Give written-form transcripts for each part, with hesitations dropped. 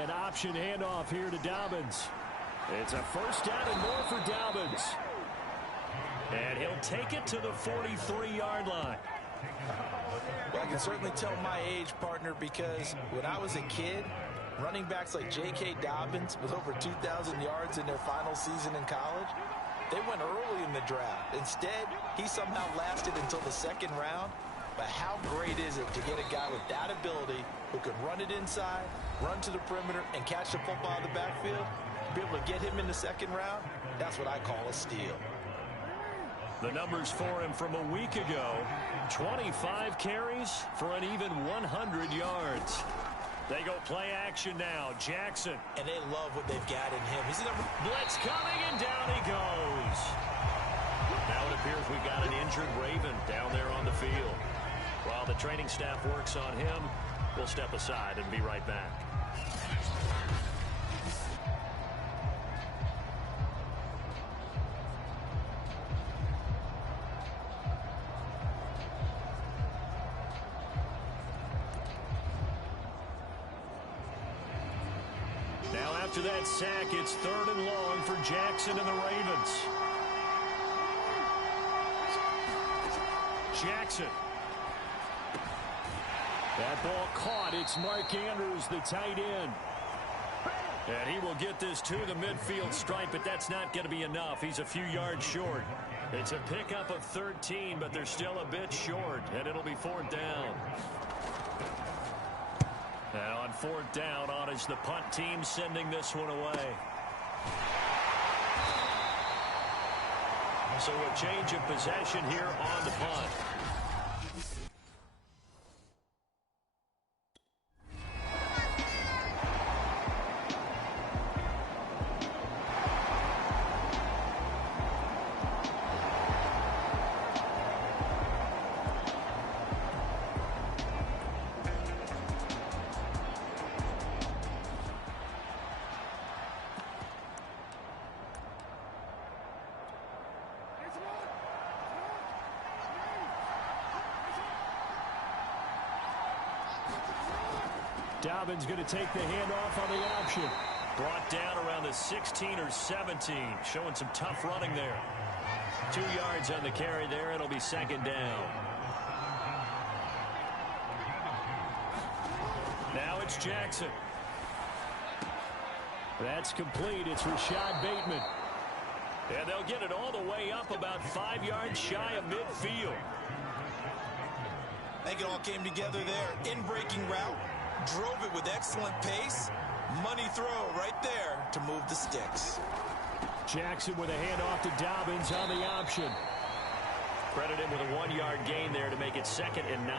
An option handoff here to Dobbins. It's a first down and more for Dobbins. And he'll take it to the 43-yard line. Well, I can certainly tell my age, partner, because when I was a kid, running backs like J.K. Dobbins with over 2,000 yards in their final season in college, they went early in the draft. Instead, he somehow lasted until the second round. But how great is it to get a guy with that ability who can run it inside, run to the perimeter, and catch the football in the backfield? To be able to get him in the second round, that's what I call a steal. The numbers for him from a week ago, 25 carries for an even 100 yards. They go play action now. Jackson. And they love what they've got in him. He's number. Blitz coming, and down he goes. Now it appears we got an injured Raven down there on the field. While the training staff works on him, we'll step aside and be right back. Now after that sack, it's 3rd and long for Jackson and the Ravens. Jackson. That ball caught. It's Mark Andrews, the tight end. And he will get this to the midfield stripe, but that's not going to be enough. He's a few yards short. It's a pickup of 13, but they're still a bit short, and it'll be 4th down. Now on 4th down, on is the punt team sending this one away. So a change of possession here on the punt. Dobbins going to take the handoff on the option. Brought down around the 16 or 17. Showing some tough running there. 2 yards on the carry there. It'll be 2nd down. Now it's Jackson. That's complete. It's Rashad Bateman. And they'll get it all the way up about 5 yards shy of midfield. I think it all came together there. In-breaking route. Drove it with excellent pace. Money throw right there to move the sticks. Jackson with a handoff to Dobbins on the option. Credit him with a 1-yard gain there to make it 2nd and 9.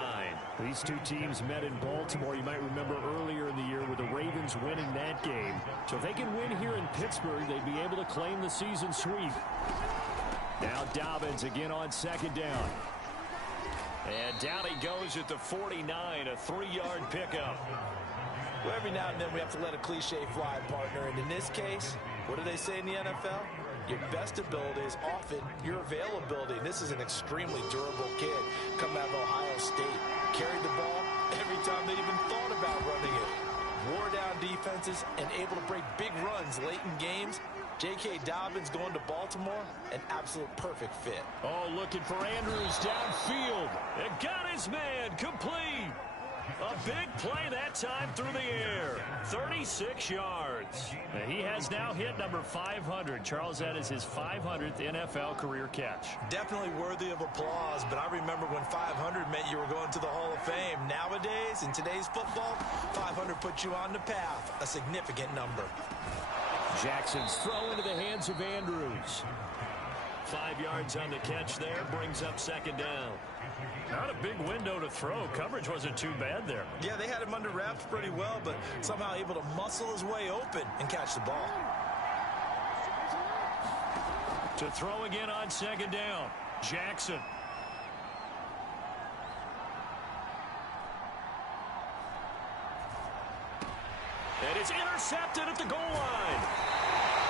These two teams met in Baltimore. You might remember earlier in the year with the Ravens winning that game. So if they can win here in Pittsburgh, they'd be able to claim the season sweep. Now Dobbins again on 2nd down. And down he goes at the 49, a 3-yard pickup. Well, every now and then we have to let a cliche fly, partner. And in this case, what do they say in the NFL? Your best ability is often your availability. And this is an extremely durable kid coming out of Ohio State. Carried the ball every time they even thought about running it. Wore down defenses and able to break big runs late in games. J.K. Dobbins going to Baltimore, an absolute perfect fit. Oh, looking for Andrews downfield. It got his man complete. A big play that time through the air. 36 yards. And he has now hit number 500. Charles, that is his 500th NFL career catch. Definitely worthy of applause, but I remember when 500 meant you were going to the Hall of Fame. Nowadays, in today's football, 500 puts you on the path, a significant number. Jackson's throw into the hands of Andrews. 5 yards on the catch there, brings up 2nd down. Not a big window to throw. Coverage wasn't too bad there. Yeah, they had him under wraps pretty well, but somehow able to muscle his way open and catch the ball. To throw again on 2nd down, Jackson. And it's intercepted at the goal line.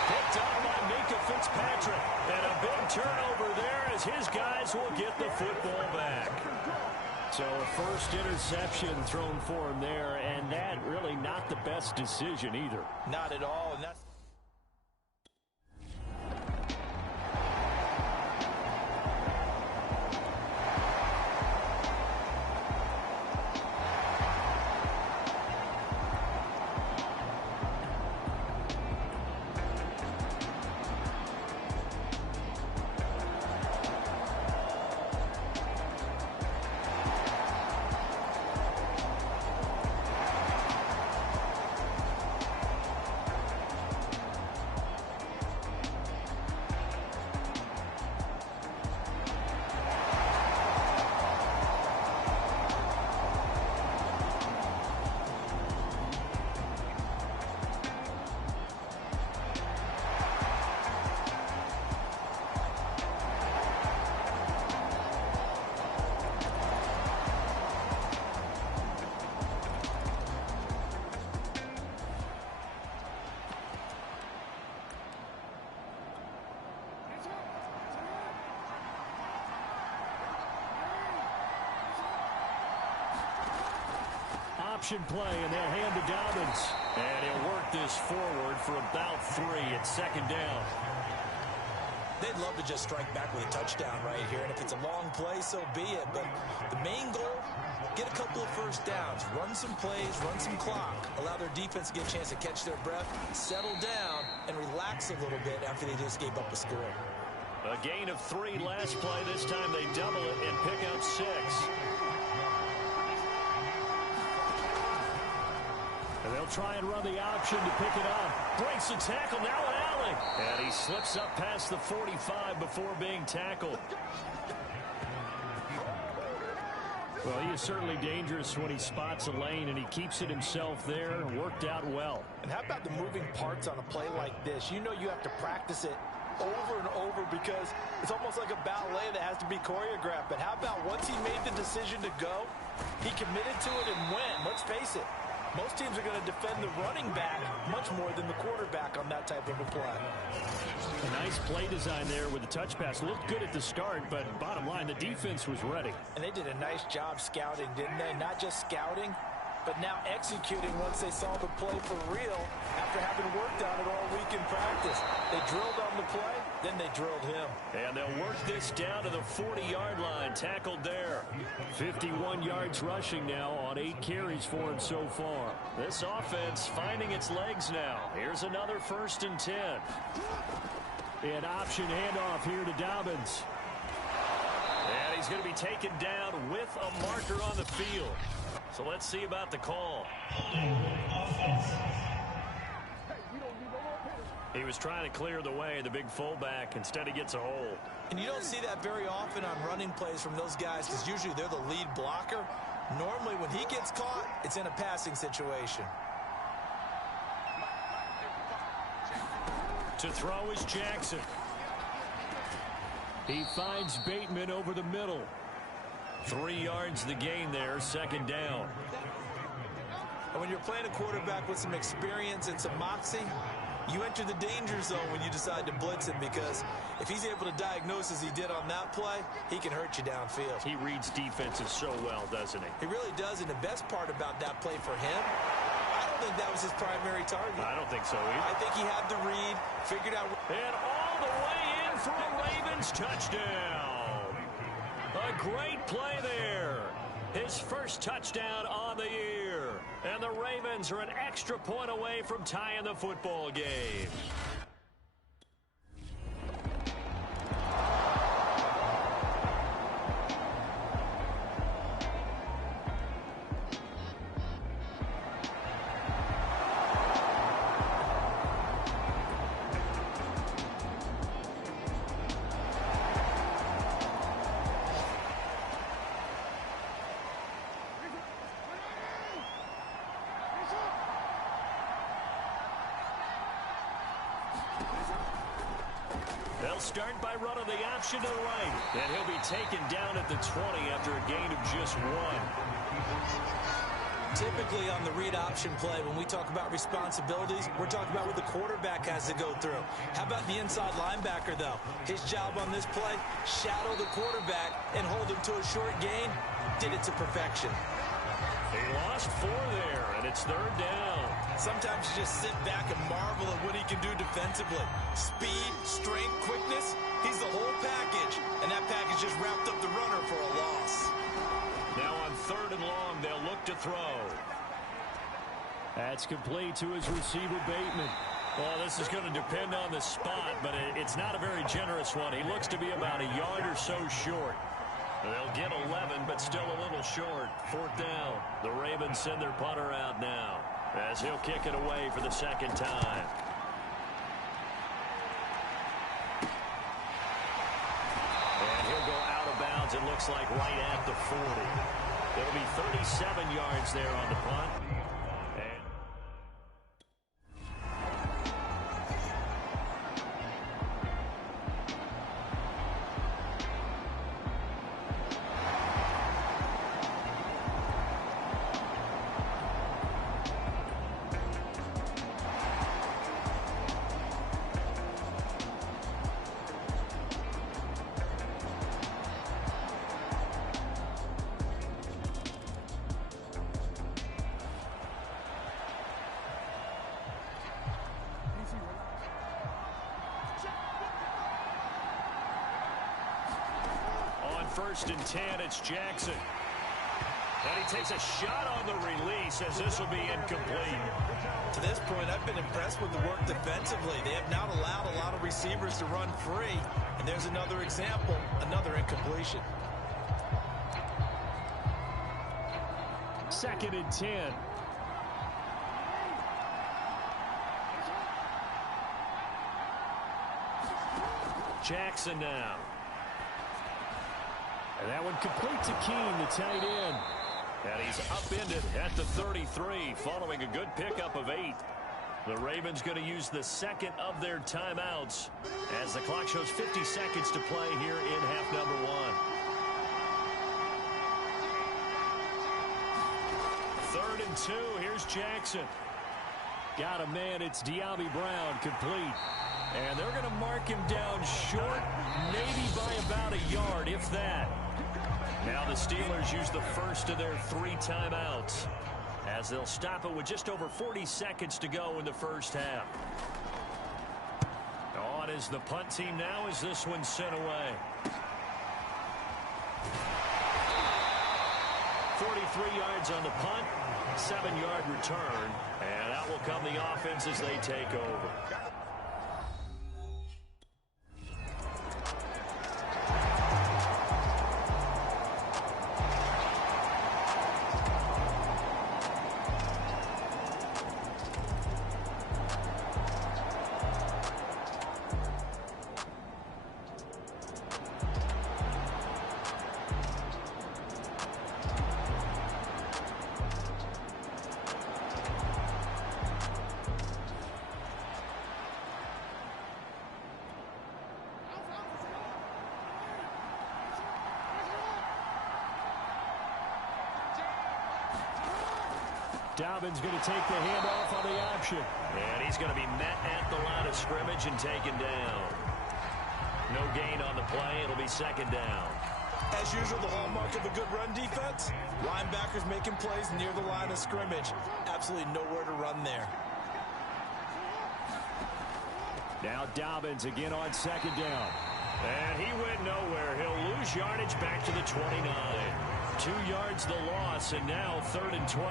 Picked up by Minka Fitzpatrick. And a big turnover there as his guys will get the football back. So a first interception thrown for him there, and that really not the best decision either. Not at all, and that's... Option play, and they'll hand to Dobbins. And he'll work this forward for about 3 at second down. They'd love to just strike back with a touchdown right here, and if it's a long play, so be it. But the main goal, get a couple of first downs, run some plays, run some clock, allow their defense to get a chance to catch their breath, settle down, and relax a little bit after they just gave up a score. A gain of 3 last play. This time they double it and pick up 6. And they'll try and run the option to pick it up. Breaks the tackle, now an alley. And he slips up past the 45 before being tackled. Well, he is certainly dangerous when he spots a lane, and he keeps it himself there. Worked out well. And how about the moving parts on a play like this? You know you have to practice it over and over because it's almost like a ballet that has to be choreographed. But how about once he made the decision to go, he committed to it and went. Let's face it. Most teams are going to defend the running back much more than the quarterback on that type of a play. A nice play design there with the touch pass. Looked good at the start, but bottom line, the defense was ready. And they did a nice job scouting, didn't they? Not just scouting, but now executing once they saw the play for real after having worked on it all week in practice. They drilled on the play, then they drilled him. And they'll work this down to the 40-yard line, tackled there. 51 yards rushing now on 8 carries for him so far. This offense finding its legs now. Here's another 1st and 10. An option handoff here to Dobbins. And he's going to be taken down with a marker on the field. So let's see about the call. He was trying to clear the way, the big fullback. Instead, he gets a hold. And you don't see that very often on running plays from those guys because usually they're the lead blocker. Normally, when he gets caught, it's in a passing situation. To throw is Jackson. He finds Bateman over the middle. 3 yards the gain there, 2nd down. And when you're playing a quarterback with some experience and some moxie, you enter the danger zone when you decide to blitz him because if he's able to diagnose as he did on that play, he can hurt you downfield. He reads defenses so well, doesn't he? He really does, and the best part about that play for him, I don't think that was his primary target. I don't think so either. I think he had the read, figured out. And all the way in for a Ravens touchdown. A great play there. His first touchdown on the year. And the Ravens are an extra point away from tying the football game. They'll start by running the option to the right. And he'll be taken down at the 20 after a gain of just 1. Typically on the read option play, when we talk about responsibilities, we're talking about what the quarterback has to go through. How about the inside linebacker, though? His job on this play, shadow the quarterback and hold him to a short gain. did it to perfection. He lost 4 there, and it's 3rd down. Sometimes you just sit back and marvel at what he can do defensively. Speed, strength, quickness, he's the whole package. And that package just wrapped up the runner for a loss. Now on 3rd and long, they'll look to throw. That's complete to his receiver, Bateman. Well, this is going to depend on the spot, but it's not a very generous one. He looks to be about a yard or so short. They'll get 11, but still a little short. 4th down. The Ravens send their punter out now as he'll kick it away for the 2nd time. And he'll go out of bounds, it looks like, right at the 40. It'll be 37 yards there on the punt. On 1st and 10, it's Jackson. And he takes a shot on the release as this will be incomplete. To this point, I've been impressed with the work defensively. They have not allowed a lot of receivers to run free. And there's another example, another incompletion. 2nd and 10. Jackson now. And that one complete to Keene, the tight end. And he's upended at the 33 following a good pickup of 8. The Ravens going to use the 2nd of their timeouts as the clock shows 50 seconds to play here in half number 1. 3rd and 2. Here's Jackson. Got a man. It's De'Ami Brown, complete. And they're going to mark him down short, maybe by about a yard, if that. Now the Steelers use the 1st of their 3 timeouts as they'll stop it with just over 40 seconds to go in the 1st half. On is the punt team now as this one's sent away. 43 yards on the punt, 7-yard return, and out will come the offense as they take over. Dobbins going to take the handoff on the option. And he's going to be met at the line of scrimmage and taken down. No gain on the play. It'll be 2nd down. As usual, the hallmark of a good run defense, linebackers making plays near the line of scrimmage. Absolutely nowhere to run there. Now Dobbins again on 2nd down. And he went nowhere. He'll lose yardage back to the 29. 2 yards the loss, and now 3rd and 12.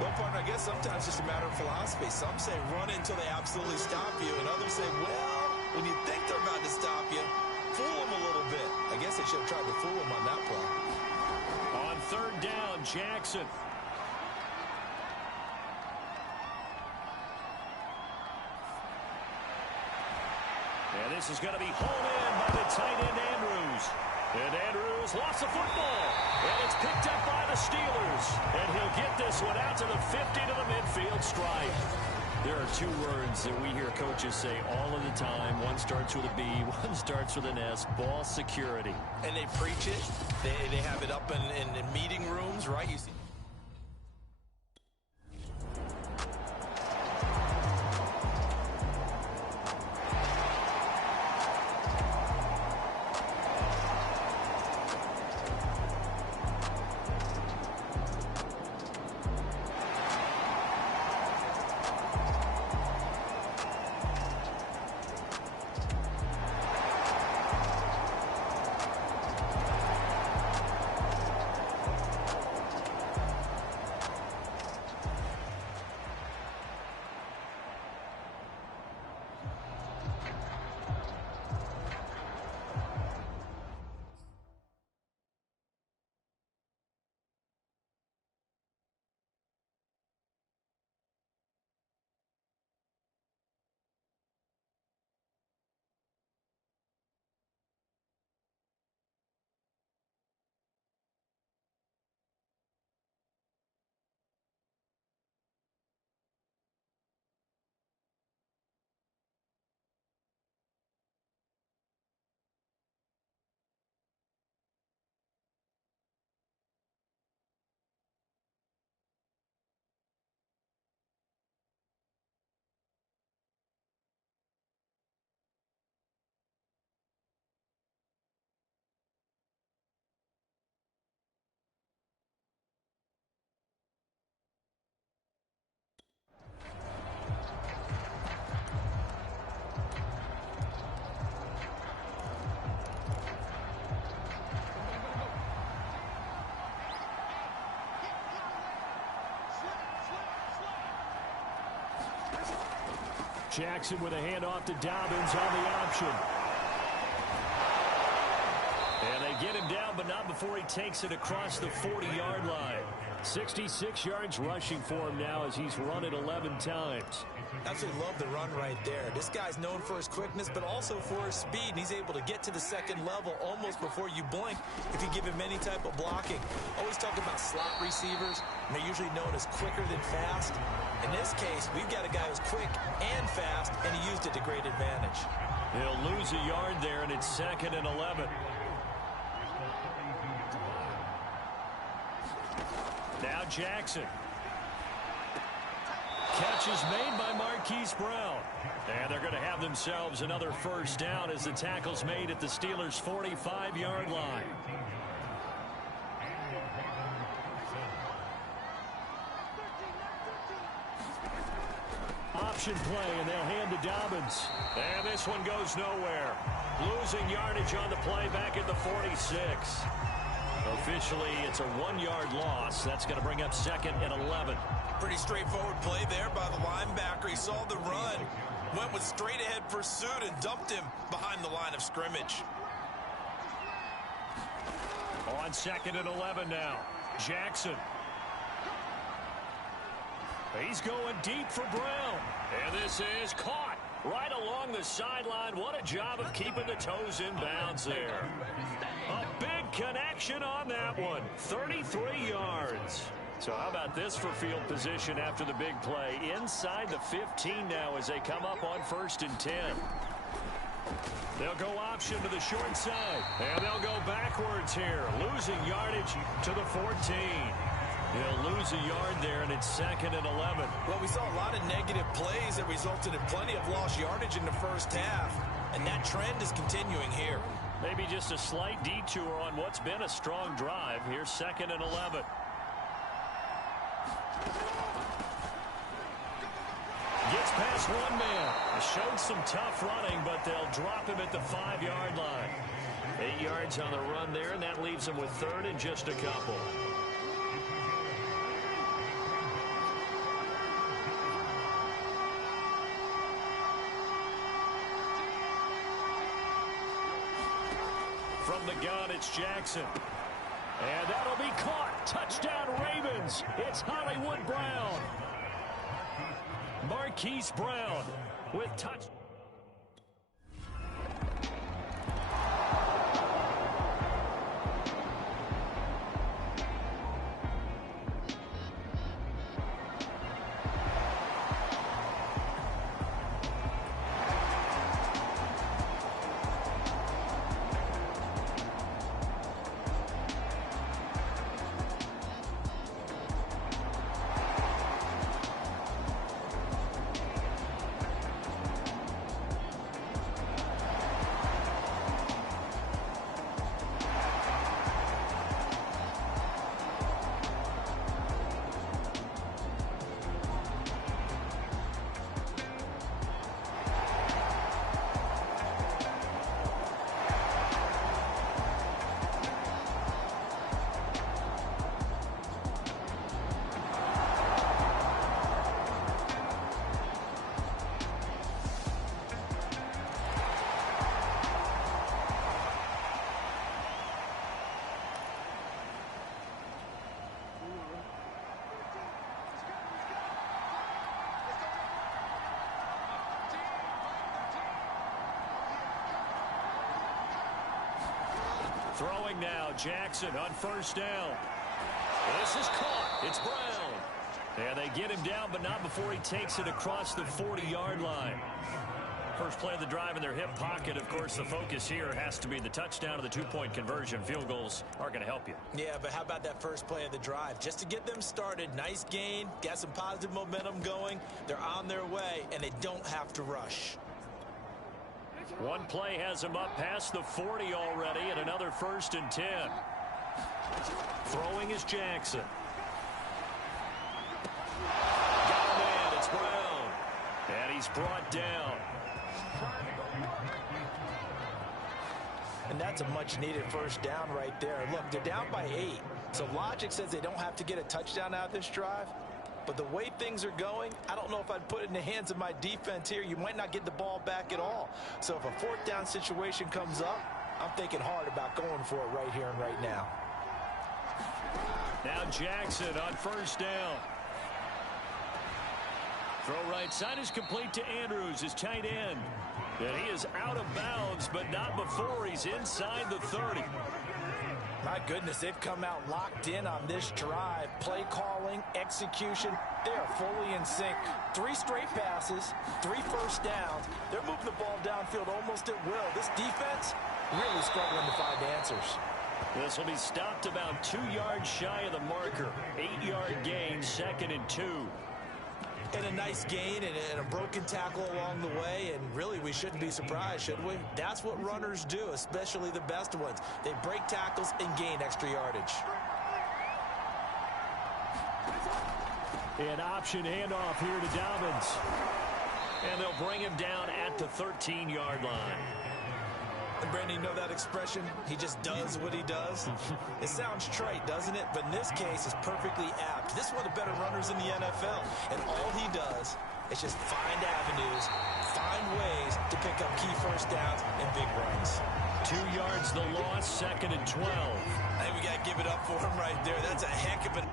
Well, partner, I guess sometimes it's just a matter of philosophy. Some say run until they absolutely stop you, and others say, well, when you think they're about to stop you, fool them a little bit. I guess they should have tried to fool them on that play. On 3rd down, Jackson. And this is going to be hauled in by the tight end, Andrews. And Andrews lost the football. And it's picked up by the Steelers. And he'll get this one out to the 50 to the midfield stripe. There are 2 words that we hear coaches say all of the time. One starts with a B, one starts with an S. Ball security. And they preach it. They have it up in meeting rooms, right? You see. Jackson with a handoff to Dobbins on the option. And they get him down, but not before he takes it across the 40-yard line. 66 yards rushing for him now as he's run it 11 times. Absolutely love the run right there. This guy's known for his quickness, but also for his speed. And he's able to get to the second level almost before you blink if you give him any type of blocking. Always talk about slot receivers, and they're usually known as quicker than fast. In this case, we've got a guy who's quick and fast, and he used it to great advantage. He'll lose a yard there, and it's 2nd and 11. Now Jackson. Catch is made by Marquise Brown. And they're going to have themselves another first down as the tackle's made at the Steelers' 45-yard line. Option play, and they'll hand to Dobbins. And this one goes nowhere. Losing yardage on the play back at the 46. Officially, it's a 1-yard loss. That's going to bring up 2nd and 11. Pretty straightforward play there by the linebacker. He saw the run, went with straight-ahead pursuit, and dumped him behind the line of scrimmage. On 2nd and 11 now. Jackson. He's going deep for Brown. And this is caught right along the sideline. What a job of keeping the toes in bounds there. A big connection on that one. 33 yards. So how about this for field position after the big play? Inside the 15 now as they come up on 1st and 10. They'll go option to the short side. And they'll go backwards here. Losing yardage to the 14. He'll lose a yard there, and it's 2nd and 11. Well, we saw a lot of negative plays that resulted in plenty of lost yardage in the first half. And that trend is continuing here. Maybe just a slight detour on what's been a strong drive. Here's 2nd and 11. Gets past one man. Showed some tough running, but they'll drop him at the 5-yard line. 8 yards on the run there, and that leaves him with 3rd and just a couple. From the gun, it's Jackson. And that'll be caught. Touchdown, Ravens. It's Hollywood Brown. Marquise Brown with touch. Throwing now, Jackson on 1st down. This is caught. It's Brown. And they get him down, but not before he takes it across the 40-yard line. First play of the drive in their hip pocket. Of course, the focus here has to be the touchdown of the 2-point conversion. Field goals aren't going to help you. Yeah, but how about that first play of the drive? Just to get them started, nice gain, got some positive momentum going. They're on their way, and they don't have to rush. One play has him up past the 40 already, and another 1st and 10. Throwing is Jackson. Got a man, it's Brown. And he's brought down. And that's a much-needed first down right there. Look, they're down by 8. So logic says they don't have to get a touchdown out of this drive. But the way things are going, I don't know if I'd put it in the hands of my defense here. You might not get the ball back at all. So if a fourth down situation comes up, I'm thinking hard about going for it right here and right now. Now Jackson on first down. Throw right side is complete to Andrews, his tight end. And he is out of bounds, but not before he's inside the 30. My goodness, they've come out locked in on this drive. Play calling, execution, they are fully in sync. 3 straight passes, 3 first downs. They're moving the ball downfield almost at will. This defense really struggling to find answers. This will be stopped about 2 yards shy of the marker. 8-yard gain, 2nd and 2. And a nice gain and a broken tackle along the way, and really we shouldn't be surprised, should we? That's what runners do, especially the best ones. They break tackles and gain extra yardage. An option handoff here to Dobbins. And they'll bring him down at the 13-yard line. And Brandon, you know that expression? He just does what he does. It sounds trite, doesn't it? But in this case, it's perfectly apt. This is one of the better runners in the NFL. And all he does is just find avenues, find ways to pick up key first downs and big runs. 2 yards the loss, 2nd and 12. I think we got to give it up for him right there. That's a heck of an...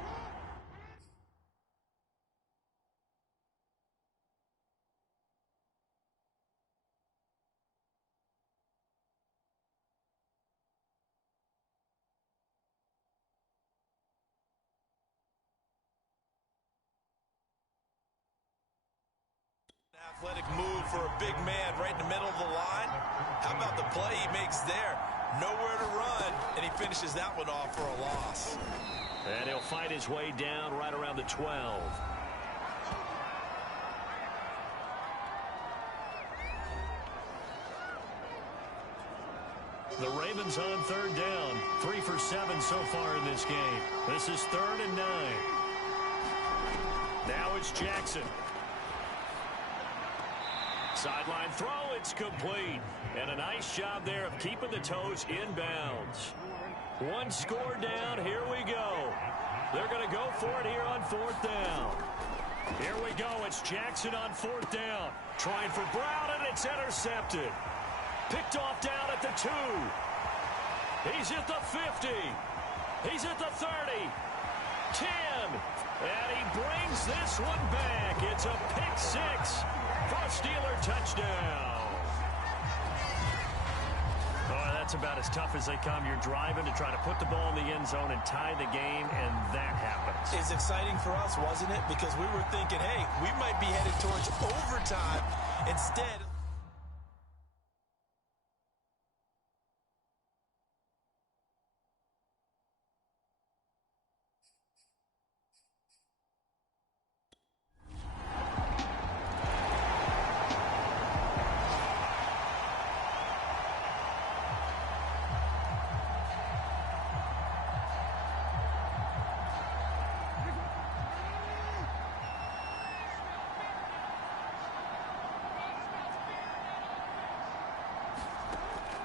Athletic move for a big man right in the middle of the line. How about the play he makes there? Nowhere to run, and he finishes that one off for a loss. And he'll fight his way down right around the 12. The Ravens on 3rd down. 3 for 7 so far in this game. This is 3rd and 9. Now it's Jackson. Sideline throw, it's complete. And a nice job there of keeping the toes inbounds. 1 score down, here we go. They're going to go for it here on 4th down. Here we go, it's Jackson on 4th down. Trying for Brown, and it's intercepted. Picked off down at the 2. He's at the 50. He's at the 30. 10. And he brings this one back. It's a pick 6. For a Steeler touchdown. Oh, that's about as tough as they come. You're driving to try to put the ball in the end zone and tie the game, and that happens. It's exciting for us, wasn't it? Because we were thinking, hey, we might be headed towards overtime. Instead...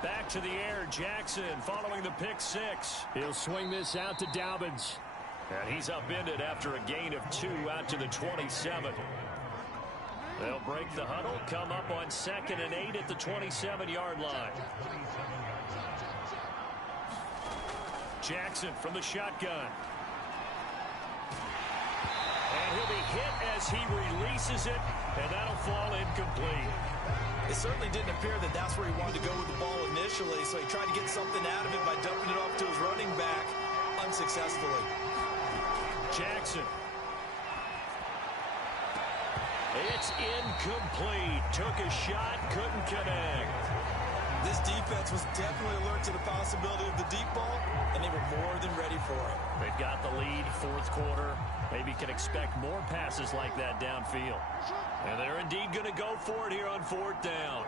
Back to the air, Jackson following the pick 6. He'll swing this out to Dobbins. And he's upended after a gain of 2 out to the 27. They'll break the huddle, come up on 2nd and 8 at the 27-yard line. Jackson from the shotgun. And he'll be hit as he releases it, and that'll fall incomplete. It certainly didn't appear that that's where he wanted to go with the ball initially, so he tried to get something out of it by dumping it off to his running back unsuccessfully. Jackson. It's incomplete. Took a shot, couldn't connect. This defense was definitely alert to the possibility of the deep ball, and they were more than ready for it. They've got the lead, 4th quarter. Maybe can expect more passes like that downfield. And they're indeed going to go for it here on 4th down.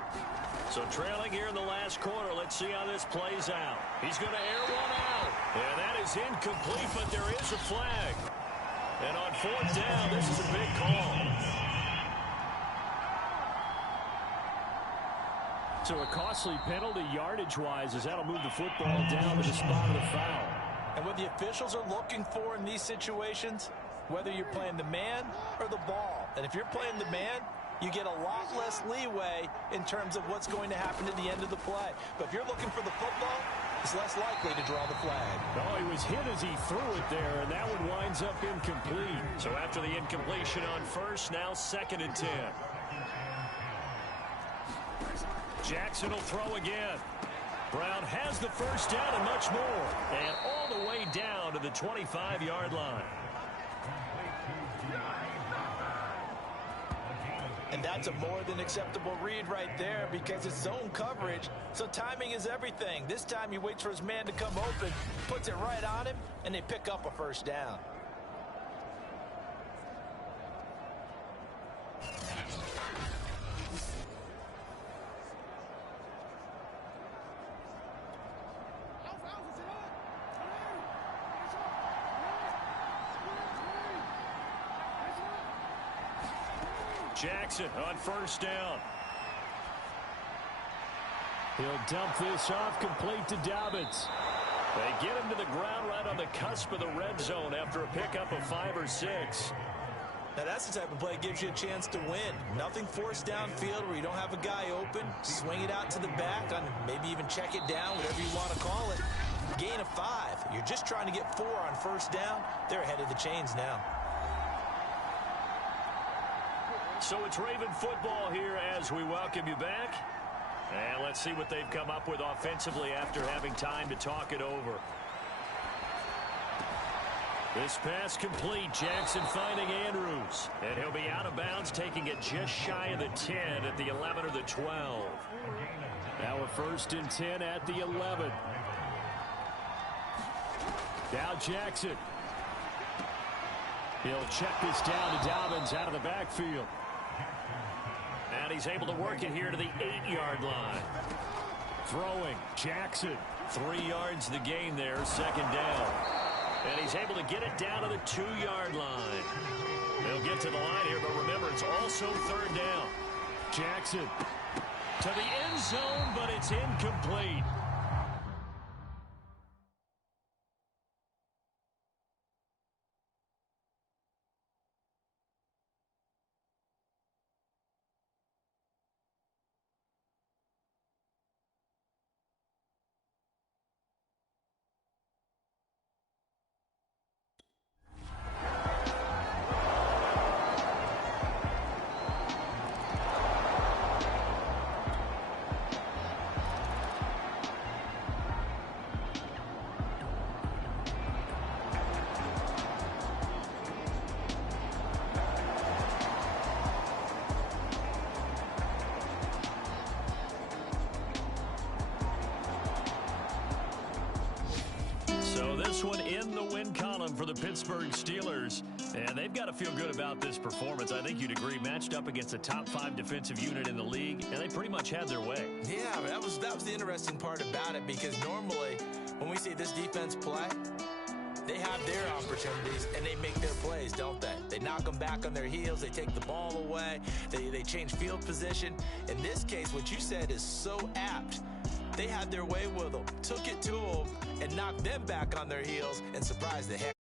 So trailing here in the last quarter, let's see how this plays out. He's going to air one out. And that is incomplete, but there is a flag. And on 4th down, this is a big call. So a costly penalty yardage-wise as that'll move the football down to the spot of the foul. And what the officials are looking for in these situations, whether you're playing the man or the ball. And if you're playing the man, you get a lot less leeway in terms of what's going to happen at the end of the play. But if you're looking for the football, it's less likely to draw the flag. Oh, he was hit as he threw it there, and that one winds up incomplete. So after the incompletion on first, now 2nd and 10. Jackson will throw again. Brown has the first down and much more. And all the way down to the 25-yard line. And that's a more than acceptable read right there because it's zone coverage, so timing is everything. This time he waits for his man to come open, puts it right on him, and they pick up a first down. Jackson on first down. He'll dump this off complete to Dobbins. They get him to the ground right on the cusp of the red zone after a pickup of 5 or 6. Now that's the type of play that gives you a chance to win. Nothing forced downfield where you don't have a guy open. Swing it out to the back, maybe even check it down, whatever you want to call it. Gain of 5. You're just trying to get 4 on first down. They're ahead of the chains now. So it's Raven football here as we welcome you back. And let's see what they've come up with offensively after having time to talk it over. This pass complete. Jackson finding Andrews. And he'll be out of bounds, taking it just shy of the 10 at the 11 or the 12. Now a 1st and 10 at the 11. Now Jackson. He'll check this down to Dobbins out of the backfield. And he's able to work it here to the 8-yard line. Throwing, Jackson. 3 yards the gain there, 2nd down. And he's able to get it down to the 2-yard line. They'll get to the line here, but remember, it's also 3rd down. Jackson to the end zone, but it's incomplete. This one in the win column for the Pittsburgh Steelers, and they've got to feel good about this performance. I think you'd agree, matched up against a top 5 defensive unit in the league, and they pretty much had their way. Yeah, that was the interesting part about it, because normally when we see this defense play, they have their opportunities and they make their plays, don't they? They knock them back on their heels, they take the ball away, they change field position. In this case, what you said is so apt. They had their way with them, took it to them, and knocked them back on their heels and surprised the heck